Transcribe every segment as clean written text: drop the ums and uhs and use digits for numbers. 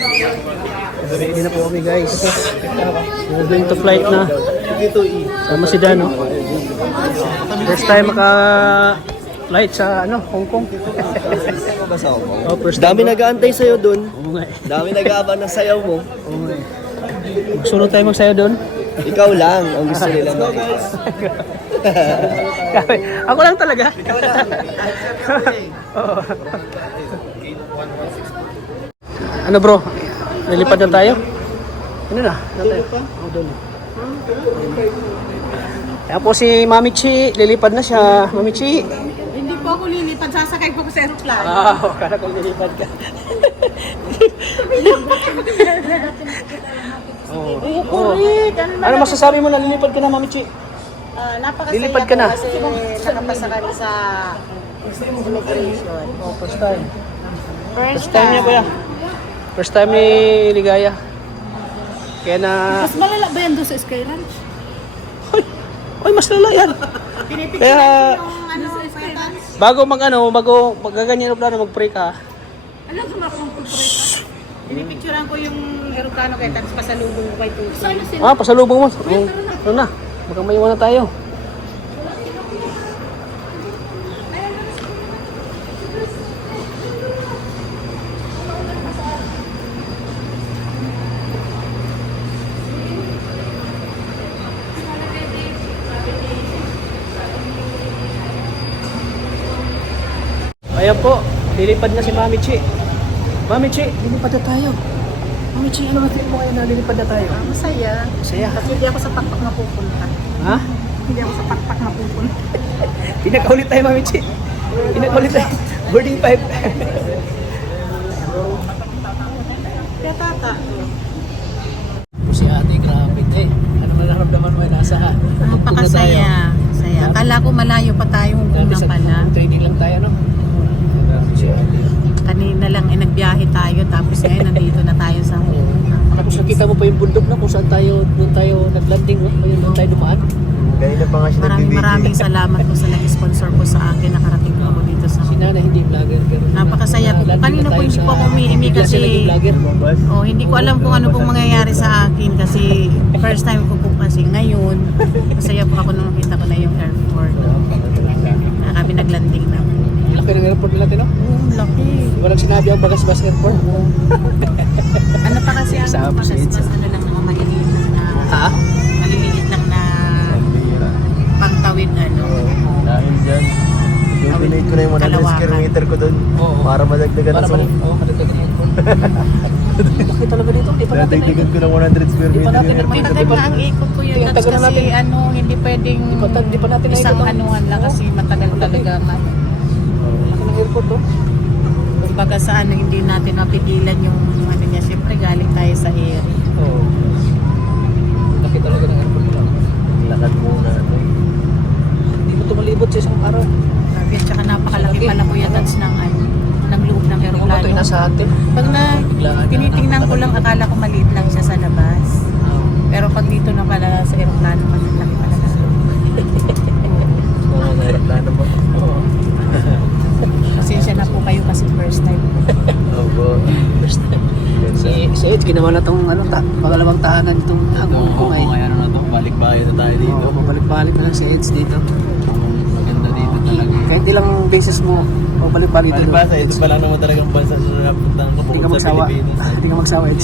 Ready na po kami guys. We're going to flight na. Sama si Dan, no? First time maka-flight sa Hong Kong. Oh, first time. Dami nag-aantay sa'yo dun. Oo nga eh. Dami nag-aaban ng sayaw mo. Oo nga eh. Magsunod tayo magsayo doon. Ikaw lang ang gusto nila mo. Ako lang talaga. Oo. Ano bro? Lilipad na tayo? Ano na? Doon. Kaya po si Mami Chi, lilipad na siya. Mami Chi. Hindi po ako lilipad, sasakay po ko sa aeroplano. Kala ko lilipad ka. Ano masasabi mo na lilipad ka na, Mami Chi? Napakasaya Lilipad ka na. Kasi nakapasa kami sa immigration. Oh, first time. First First time niya, kuya. First time ni Ligaya. Kaya na... Mas malala ba yan doon sa Sky Ranch? Ay, mas lala yan. Pinipicture Kaya- yung Sky Ranch. Bago magaganyan ang plano, mag-pray ka. Alam ko kung pagpapalita. Pinipicturean ko yung aeroplano kaya tapos pasalubong ko kay Tuso. Saan sila? Pasalubong mo. Ano na? Baka maiwan na tayo. Ayan po, lilipad na si Mami Chi. Mami Chi, lilipad na tayo. Mami Chi, ano natin mo ngayon na lilipad na tayo? Masaya. Masaya. Kasi hindi ako sa pakpak na pupunta. Ha? Hindi ako sa pakpak na pupunta. Pinakaulit tayo, Mami Chi. Pinakaulit tayo. Boarding 5. Kaya tata. Si ate, grabe. Ano man naramdaman mo nasa Napakasaya. Saya. Akala ko malayo pa tayo kung na pala. Training lang tayo, no? Kanina lang nagbiyahe tayo tapos ngayon nandito na tayo sa Tapos nakita mo pa yung bundok na kung saan doon tayo naglanding, no? Doon tayo dumaan. Kanina pa nga siya Maraming salamat po sa nag-sponsor po sa akin. Nakarating po ako dito sa Si Nana hindi vlogger. Pero napakasaya po. Kanina po hindi po ako umiimi kasi hindi ko alam kung ano pong mangyayari sa akin kasi first time ko po kasi ngayon. Masaya po ako nung makita ko na yung airport. Kami naglanding na. Laki ng airport nila, no? Laki. Walang sinabi ang Bagasbas Airport. Ano pa kasi ang Sa mas opposite. ano lang mga maliliit lang na Ha? maliliit lang na pangtawid ano. Dahil dyan, donate ko na yung 100 Kalawakan. square meter ko dun. Oo. Para madagdagan Para sa... balik. Oo, madagdagan yung airport. Laki talaga dito. Di pa natin Nadagdagan ko ng 100 square Di pa meter natin yung airport. Matagal na ang ikot ko yun Ang Tats, tagal na kasi natin. hindi pwedeng Di pa natin isang naikot ang- anuhan lang kasi matagal talaga Laki ng airport, no? kumbaga sa ano hindi natin mapigilan yung ano niya syempre galing tayo sa air. Oo. Laki talaga ng airport nila. Lakad muna. Hindi mo tumalibot sa isang araw. Grabe at saka napakalaki pala kuya Tats ng ano ng loob ng Ano ba ito yung aeroplano. nasa atin? Pag na tinitingnan ko lang akala ko maliit lang siya sa labas. Pero pag dito na pala sa aeroplano mas laki pala na. Oo, aeroplano mo. Oo. Pasensya na po kayo kasi first time. Opo. First time. Si Ed, ginawa na itong pangalawang tahanan itong Hong Kong ay. ano na to, balik-bayo na tayo dito. Oo, mabalik-balik na lang si Ed dito. Maganda dito talaga. Kahit ilang beses mo mabalik-balik dito. Palibasa, ito pa lang naman talagang bansa na napuntahan ko Hindi ka bukod sa magsawa. Pilipinas. Hindi ka magsawa, Ed.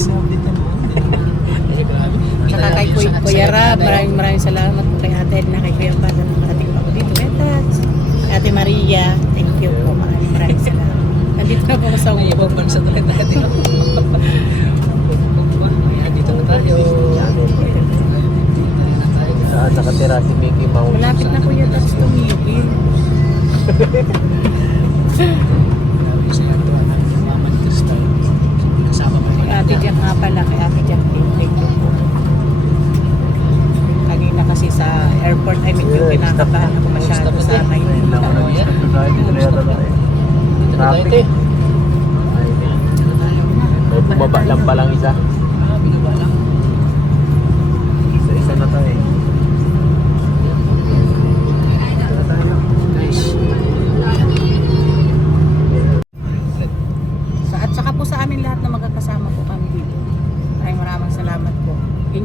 Tsaka kay Kuya Rab, maraming salamat po kay Ate Edna, kay Kuya Bad, na nakarating pa ako dito. Kay Tats, kay Ate Maria, thank you po. Maraming salamat. Nandito na po ako sa May ibang bansa na rin natin. Dito na tayo. Saan nakatira si Mickey Mouse? Malapit na Kuya Tats tumigil. Mama ni Crystal. Kasama mo Kay Ate Jack nga pala, kay Ate Jack, thank you po. Kanina kasi sa airport, I mean, yung kinakabahan ako masyado sa ngayon. Traffic. May bumaba lang palang isa. Binaba lang. Isa-isa na tayo eh. Nice. At saka po sa amin lahat na magkakasama po kami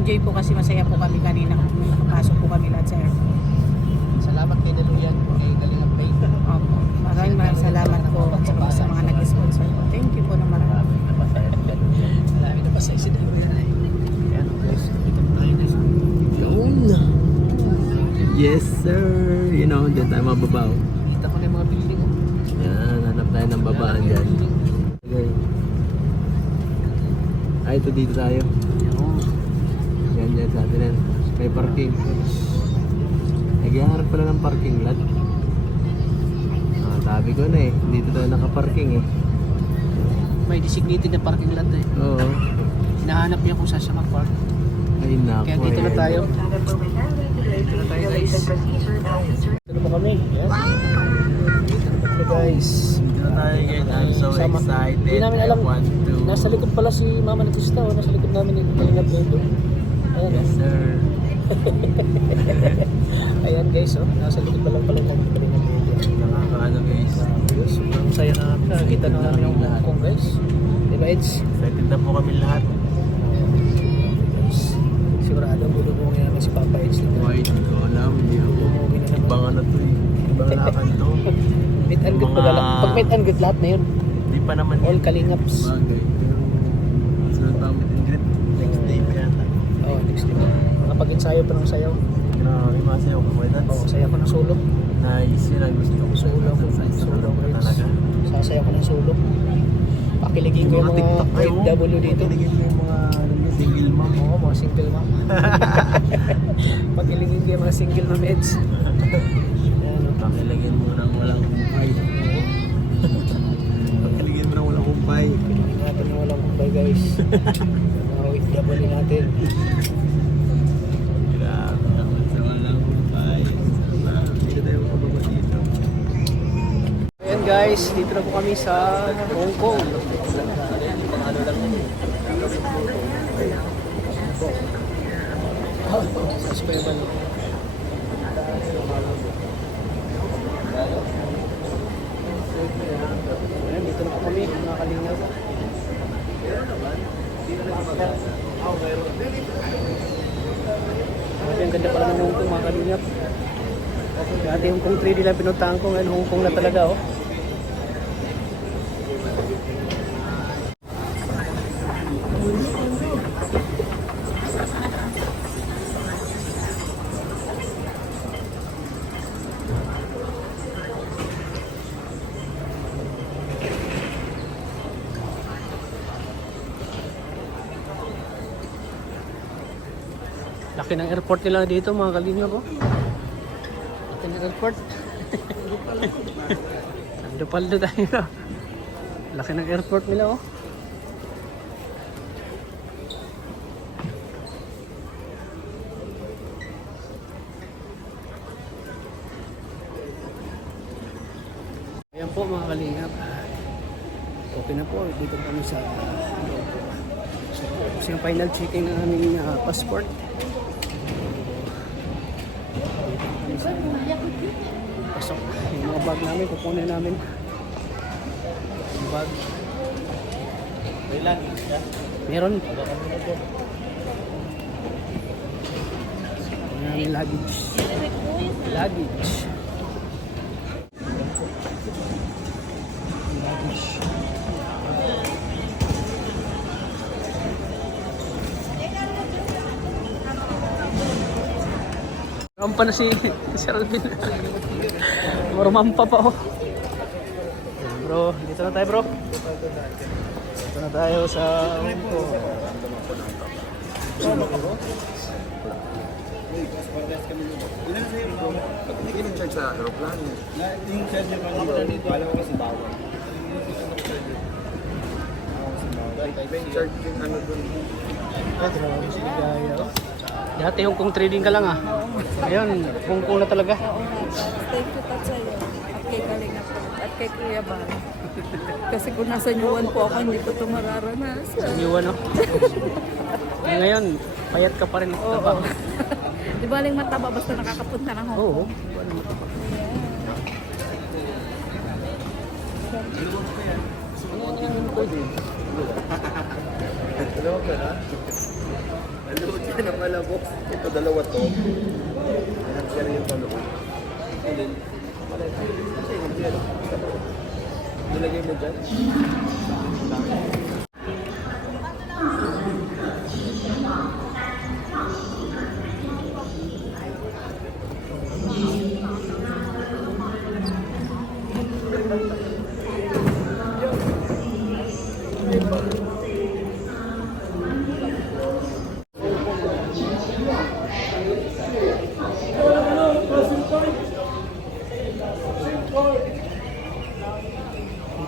enjoy po kasi masaya po kami kanina. Nakapasok po kami lahat sa airport. Salamat kay Daluyan, kay Galingan Bay. Opo. Maraming salamat po sa mga nag-sponsor po. Thank you po na marami. Marami na pasay si Daluyan ay. Yan guys, dito tayo guys. Yun! Yes sir! You know, dyan tayo mababaw. Kita ko na yung mga building. Yan, hanap tayo ng babaan dyan. Okay. Ay, ito dito tayo. Yan sa atin yan. May parking. Naghaharap pala ng parking lot. Sabi ko na eh, dito tayo nakaparking eh. May designated na parking lot eh. Oo. Hinahanap niya kung saan siya mag-park. Ay nako. Kaya dito na tayo. Dito na tayo guys. Dito na po kami. Yes. Dito na po guys. Dito na tayo guys. I'm so excited. Hindi namin alam. I want to. Nasa likod pala si Mama Natista. Nasa likod namin yung Kalingap Lendo. Ayan. Yes sir. Ayan guys. Oh. Nasa likod pala pala ng Kalingap Lendo. Nakakaano guys. Sobrang saya na kami. Nakakita na namin yung Hong Kong guys. Diba Eds? Excited na po kami lahat. Sigurado mo mo ngayon si Papa Eds. Why? Hindi ko alam. Hindi ako. Ibang ano to eh. Ibang lakan to. Meet and good pala. Pag meet and good lahat na yun. Hindi pa naman All yun. Kalingaps. Bagay. Pero sunod pa meet and greet. Next day pa yata. Oo, next day. Nakapag-ensayo pa ng sayaw. Grabe masayaw ka mo. Oo, sayaw ko ng sulok. Nice yun ang gusto ko. Sulok. Sulok na talaga. Sasayaw ko ng sulok. Pakiligin ko yung mga OFW dito. Pakiligin ko yung mga single mom. Oo, mga single mom. Pakiligin ko yung mga single mom Eds. Ayan, oh. Pakiligin mo ng walang kumpay. Pakiligin mo ng walang kumpay. Pakiligin natin yung walang kumpay guys. Mga OFW natin. Grabe naman sa walang kumpay. Hindi tayo makababa dito. Ayan guys, dito na po kami sa Hong Kong. Sas pa yung balo. Ayan, dito na po kami, mga kalingap. Ang ganda pala ng Hong Kong, mga kalingap. Dati Hong Kong 3D lang pinuntahan ko, ngayon Hong Kong na talaga oh. Laki ng airport nila dito mga kalingap oh. Laki ng airport. Paldo tayo. Laki ng airport nila oh. Ayan po mga kalingap. Okay na po. Dito kami sa kasi yung final checking ng aming passport. Pasok. Yung mga bag namin, kukunin namin. Yung bag. Meron. Yung luggage. Luggage. Rumpa na si Alvin. Rumampa pa oh. Ayan, bro, dito na tayo bro. Dito na tayo sa Hindi charge sa aeroplano. Yung charge niya kanina dito, alam ko kasi bawal. Charge yung ano dun. dati Hong Kong trading ka lang ah. Ngayon, Hong Kong na talaga. Thank you pa sa'yo at kay Kalingap at kay Kuya Bal. Kasi kung nasa Nyuwan po ako, hindi ko ito mararanasan. Iwan oh. Ngayon, payat ka pa rin. Oo. Di ba aling mataba basta nakakapunta ng Hong Oo. Kong? Nalood ka na pala, box. Ito, dalawa to. Nag-share yung panood. And then, kasi yung share. Nilagay mo dyan.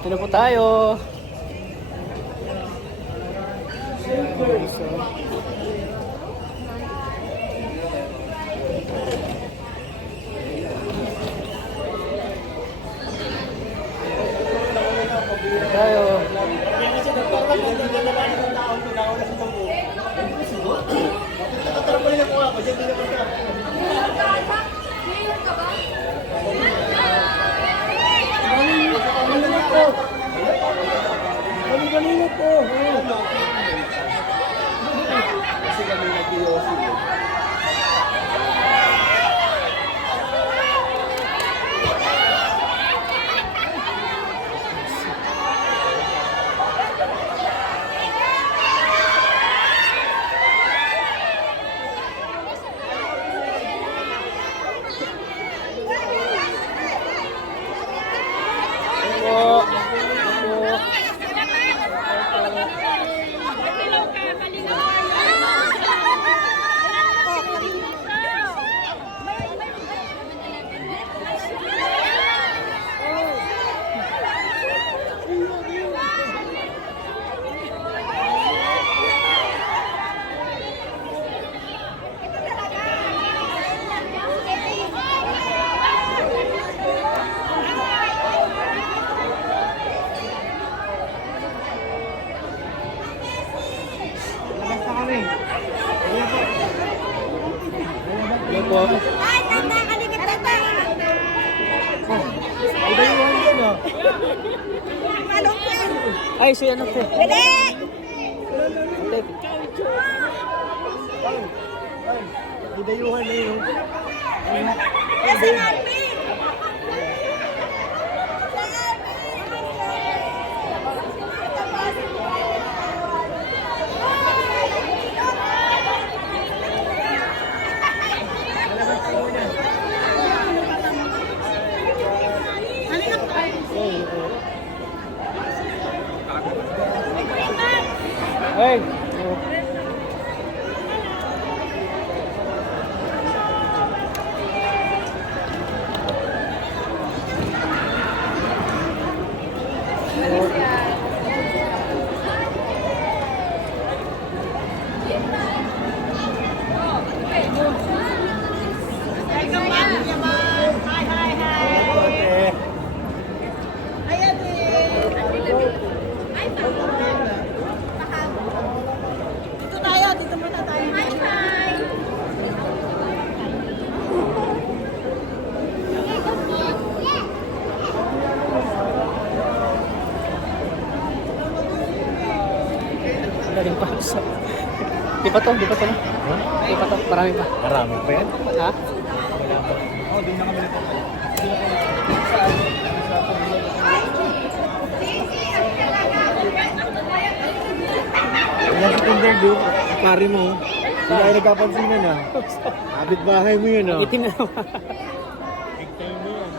Dito na po tayo. Tayo. Kasi kami nag-iosip. Hello po. Ay, si ano po? Ate. Hidayuhan na yun. Ay. Galing pa. Di pa to na. Di pa to, marami pa. Marami pa yan. Ha? Oo, di na kami nito. Wala si Tinder, dude. Pari mo. Sila ay nagkapansinan na. Habit bahay mo yun, oh. Itim na naman. Time mo yan.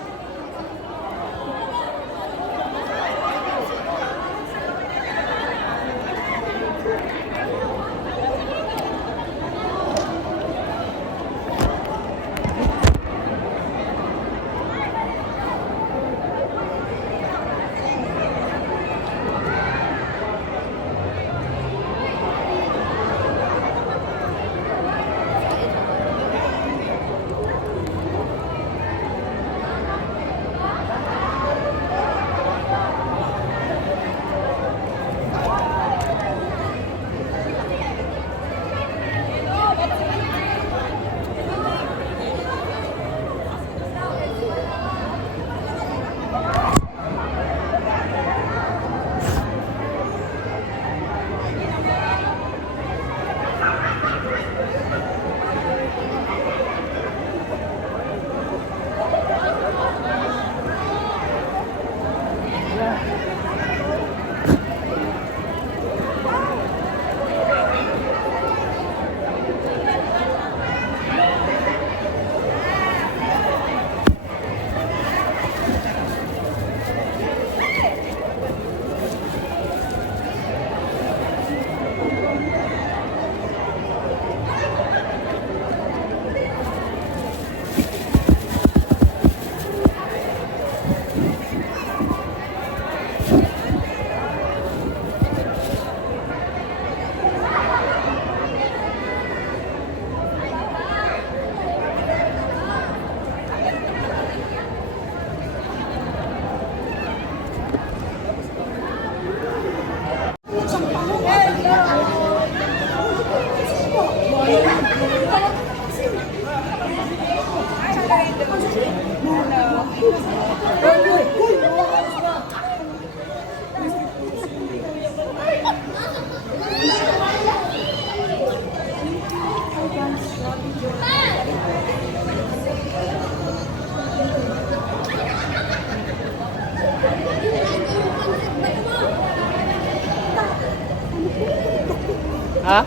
Ha?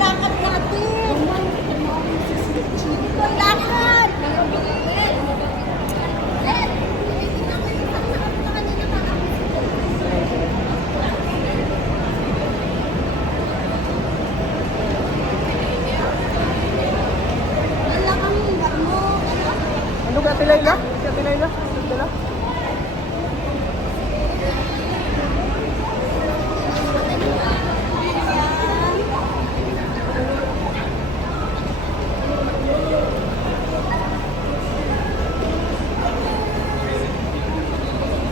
Lakad natin! Lakad! Ano ka, Ate Layla? Ate Layla? Ate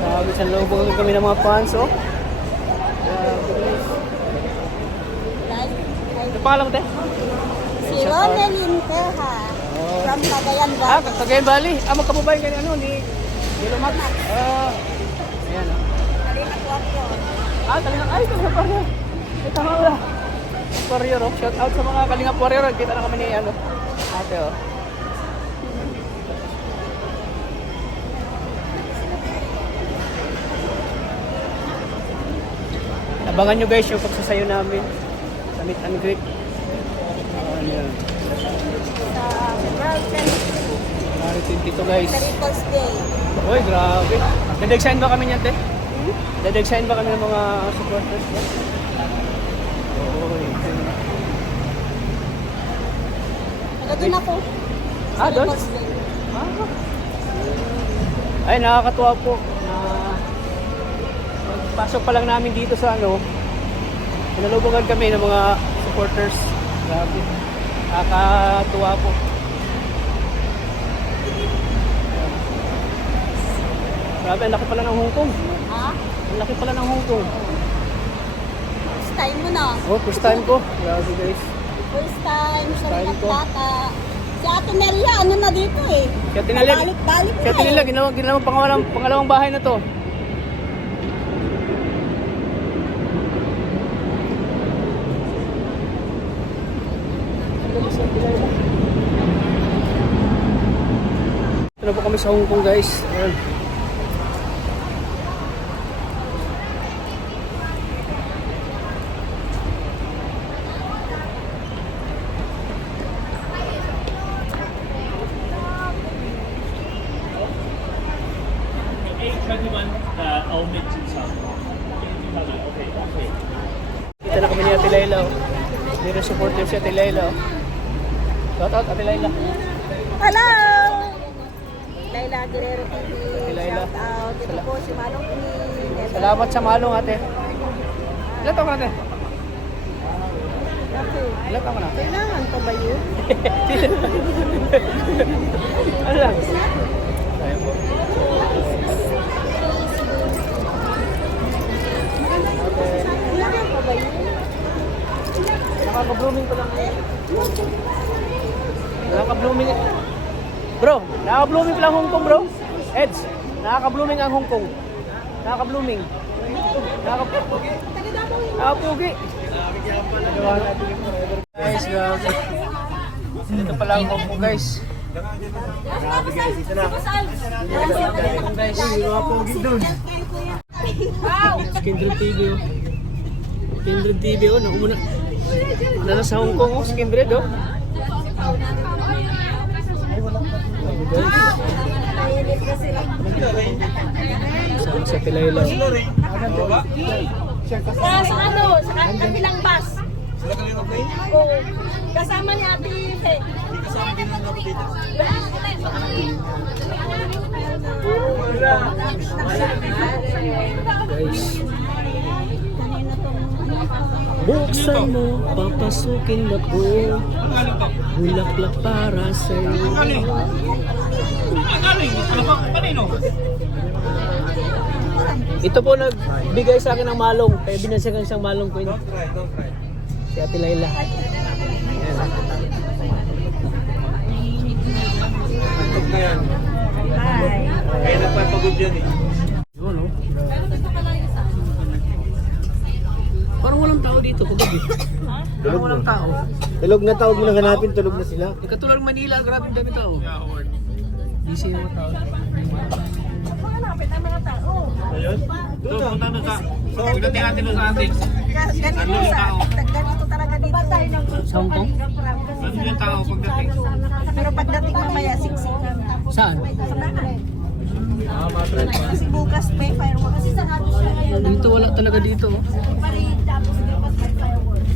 Grabe, sa loob kami ng mga fans, oh. Grabe, guys. Ano pangalan mo, te? Si Ronelyn Teja from Cagayan Ah, Valley. Cagayan Valley. Ah, magkababayan kayo ano, ni Yellow Max. Ah, ayan, oh. Ah, Kalingap. Ay, Kalingap Warrior. Ay, tama ba? Warrior, oh. Shout out sa mga Kalingap Warrior. Kita na kami ni, ano, ate, oh. Abangan nyo guys yung pagsasayo namin sa meet and greet. Ayan. January 22 guys. People's Day. Uy, grabe. Dadagsahin ba kami niyan, te? Dadagsahin ba kami ng mga supporters? Uy. Doon ako. Ah, doon? People's Day. Ay, nakakatuwa po. Pasok pa lang namin dito sa ano, pinalubugan kami ng mga supporters. Grabe. Nakakatuwa po. Grabe, ang laki pala ng Hong Kong. Ha? Ang laki pala ng Hong Kong. First time mo na. Oh, first time ko. Grabe guys. First time sa Time Rinat ko. Bata. Si Ate Nelia, ano na dito eh. Kaya tinalag. Balik-balik Kaya na tinalag, ginawang pangalawang bahay na to. Ito na po kami sa Hong Kong guys. Ayan. Kita na kami ni Ate Layla. Hindi na supportive si Ate Layla. Shout out Ate Layla. Hello! Laila Guerrero TV. Laila. Shout out. Ito po si Manong Queen. Salamat sa malong ate. Ilan taon ka na ate? Okay. Ilan taon ka na? Kailangan pa ba yun? Ano lang? Ayun po. Kailangan pa ba yun? Nakaka-blooming pa lang. Nakaka-blooming. Bro, nakaka-blooming pa lang Hong Kong bro. Eds, nakaka-blooming ang Hong Kong. Nakaka-blooming. Nakaka-pugi. Guys, grabe. Ito pala ang Hong Kong guys. Grabe guys, ito na. Ito pala ang Hong Kong guys. Nakaka-pugi dun. Kindred TV oh. Kindred TV oh, nakumuna. Wala na sa Hong Kong oh, si Kindred oh. Sa Tilayla. Sa ano? Sa kabilang bus. Oo. Kasama ni Ate Ite. Kasama din ng Ate Guys. Buksan mo, papasukin na ko. Bulaklak para sa'yo. Ito po nagbigay sa akin ng malong. Kaya binasyagan siyang malong queen. Si Ate Layla. Ayan. Kaya nagpapagod yan eh. Yun oh. Parang walang tao dito paggabi. Parang walang tao. Tulog na tawag mo nang hanapin, tulog na sila. Eh, katulad ng Manila, grabe ang dami tao. Busy yung mga tao. Hanapin ang mga tao. Ganito talaga dito. Sa Hong Kong? Pero pagdating mamaya, siksikan. Saan? Kasi bukas may fireworks. Kasi sarado siya ngayon. Dito wala talaga dito. Oh. Tapos bukas may fireworks.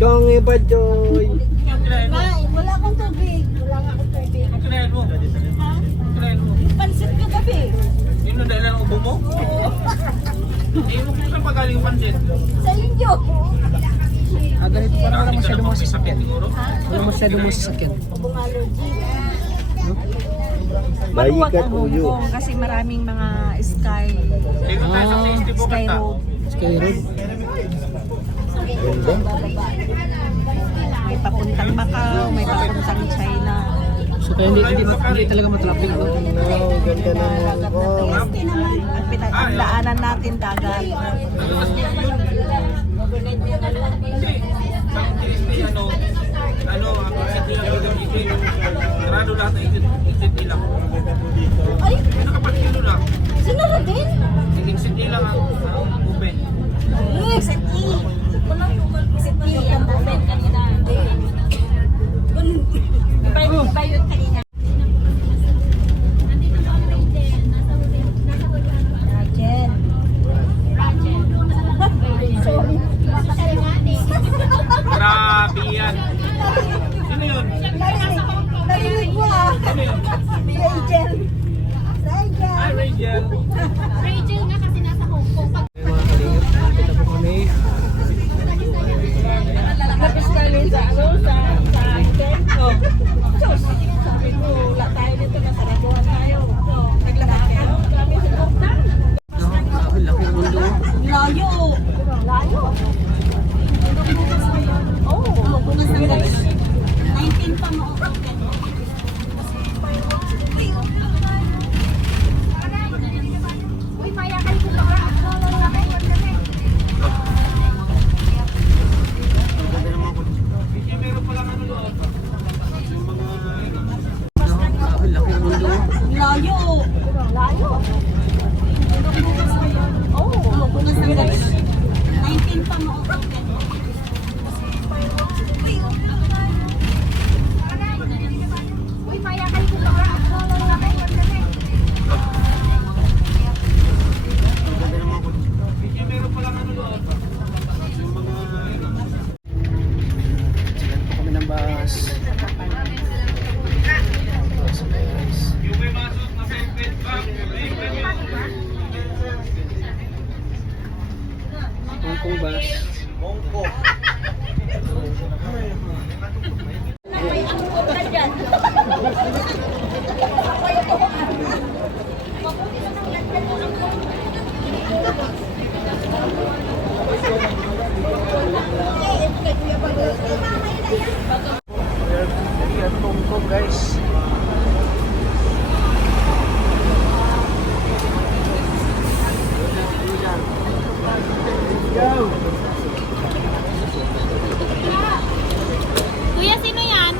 Chong iba, Joy. Kain, wala akong tubig. Wala nga akong tubig. Ha? Yung pansit ko gabi. Yun na dahil ang ubo mo? Hindi mo kung saan pagaling yung pansit. Sa inyo. Ah, ganito parang wala masyadong mga sasakyan. Wala masyadong mga sasakyan. Kung allergy. Bayi Maluwag ka ang Hong tuyo. Kong kasi maraming mga sky Ah, road. Sky Road. Ganda. May papuntang Macau, may papuntang China. So kaya hindi talaga matraffic. No? Wow, ganda na Dagat mo. na ang daanan natin dagat. Sarado lahat ng exit nila. Ay, Nakapatino na. sinara din? Exit nila ang open. Exit E. Exit E ang open kanina. Iba yun kanina. Sorry. Grabe yan. Sino yun? Narinig mo ah. Rachel. Rachel. Hi, Rachel. Rachel nga kasi nasa Hong Kong. Mga kalingap, nakita po kami. Lapis kami sa tempo. Sabi ko, wala tayo dito, nasaraduhan tayo. Naglakad kami sa doktor. Grabe, laki ng mundo. Layo. Layo. Oo, bukas na guys. 19 pa mo. Uy, maya kayo kung baka Grabe, laki ng mundo. layo. Layo. Oo, bukas na guys. 19 pa mo. Uy, maya kayo kung baka Sigan po kami ng bus. Bus, guys. Hong Kong bus. may angkot na dyan. We're at Hong Kong, guys. Kuya, sino yan?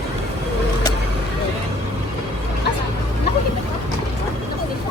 Nakikita ko.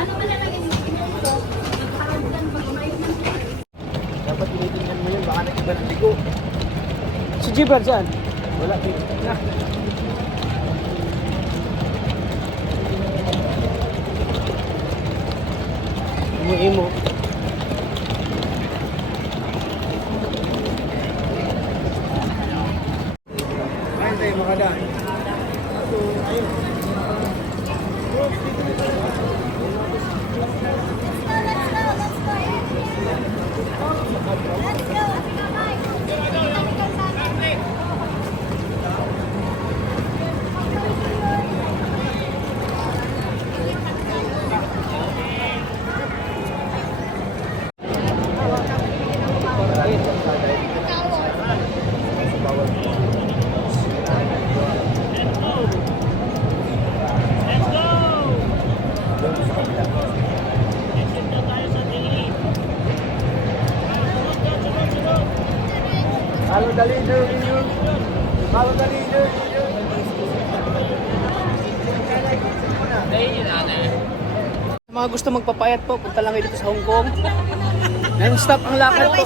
Ano ba nalagay dito? Iba ng ligo. Si Jibar saan? Wala dito. Imo-imo. Ayun tayo makadaan. Follow the leader, leader. Follow the leader, leader. Sa mga gusto magpapayat po, punta lang kayo dito sa Hong Kong. Non-stop ang lakad po.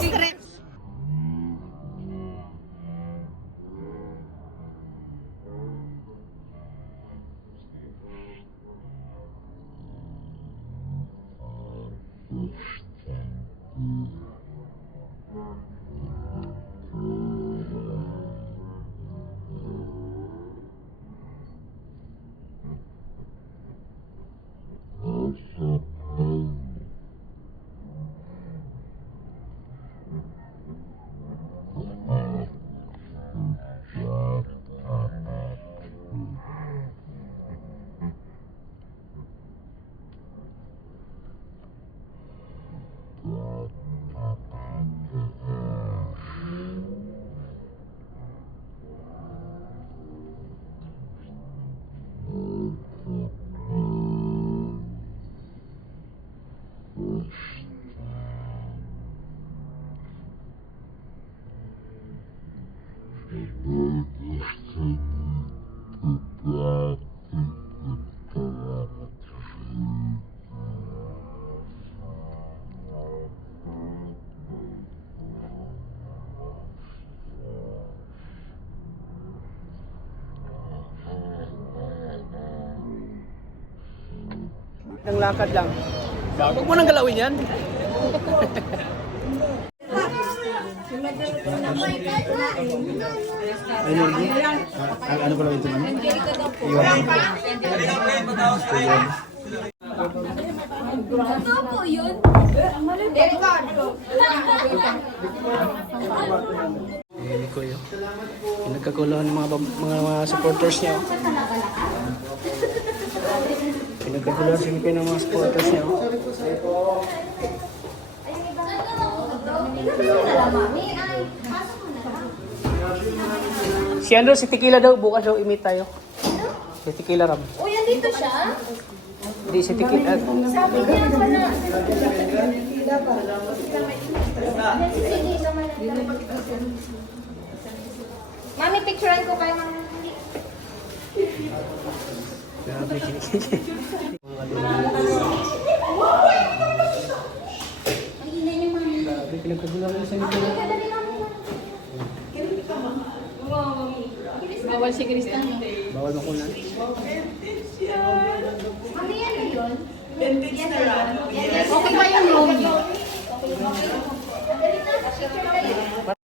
Ng lakad lang. Huwag mo nang galawin yan. Ano pala ito naman? Opo, yun. Hindi ko yun. Pinagkaguluhan ng mga supporters niya. Oh. Pinagkaguluhan si Mikoy ng mga supporters niya. Oh. Si Andrew, si Tequila daw. Bukas daw, imit tayo. Si Tequila Ram. O, yan dito siya? Hindi, si Tequila. Sabi niya pa na. Mami, picturean ko kayo ng Grabe, kinikiki. Grabe, pinagkaguluhan si Mikoy. Bawal si Kristan. Bawal makunan.